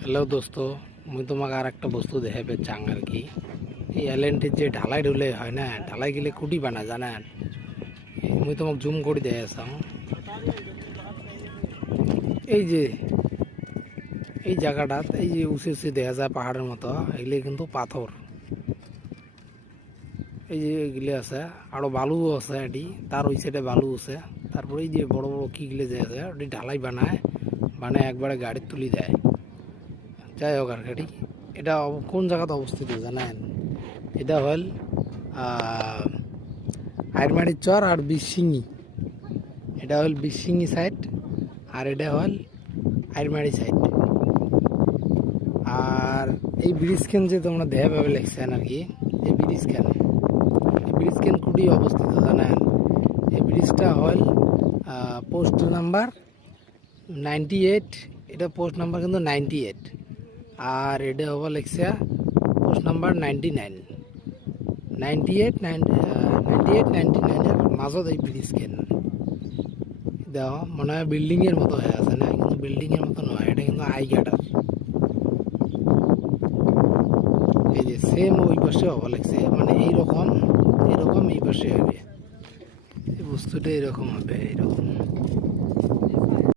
Hello দোস্ত, মুই তোমাকে আর একটা বস্তু দেখাবে চাং আর কি। এই এলএনটির যে ঢালাই ঢুলে হয় না, ঢালাই গেলে কুটি বানা জানেন। মুই তোমাকে জুম করে দেখাচ্ছাম। এই যে এই জায়গাটাত এই যে উঁচু উঁচু দেখা যায় পাহাড়ের মতো, এগুলি কিন্তু পাথর। এই যে এগুলি আছে, আরো বালু আছে এটি, তার ওই সাইডে বালু আছে। তারপরে এই যে বড় বড় কিগুলি যে আছে ওটি ঢালাই বানায় বানায় একবারে গাড়ি তুলি দেয়। যাই হোক আর গাড়ি এটা কোন জায়গাতে অবস্থিত জানেন? এটা হল আইরমারির চর আর বিশিঙ্গি। এটা হল বিশিঙ্গি সাইড আর এটা হল আইরমারি সাইড। আর এই ব্রিজ কেন যে তোমরা দেহা ভাবে লেখছেন আর কি, এই ব্রিজ কেন কুটি অবস্থিত জানেন? এই ব্রিজটা হল পোস্ট নাম্বার 98। এটা পোস্ট নাম্বার কিন্তু 98। আর এটা হব লেখছে পোস্ট নাম্বার 99। 98 99 মাজত এই ব্রিজ কেন দেওয়া মনে হয় বিল্ডিংয়ের মতো হয়ে আছে না, কিন্তু বিল্ডিংয়ের মতো নয়, এটা কিন্তু আইগাটার। এই যে সেম ওই পাশে হওয়া লাগছে, মানে এইরকম এই পাশে হবে, এই বস্তুটা এরকম হবে, এইরকম।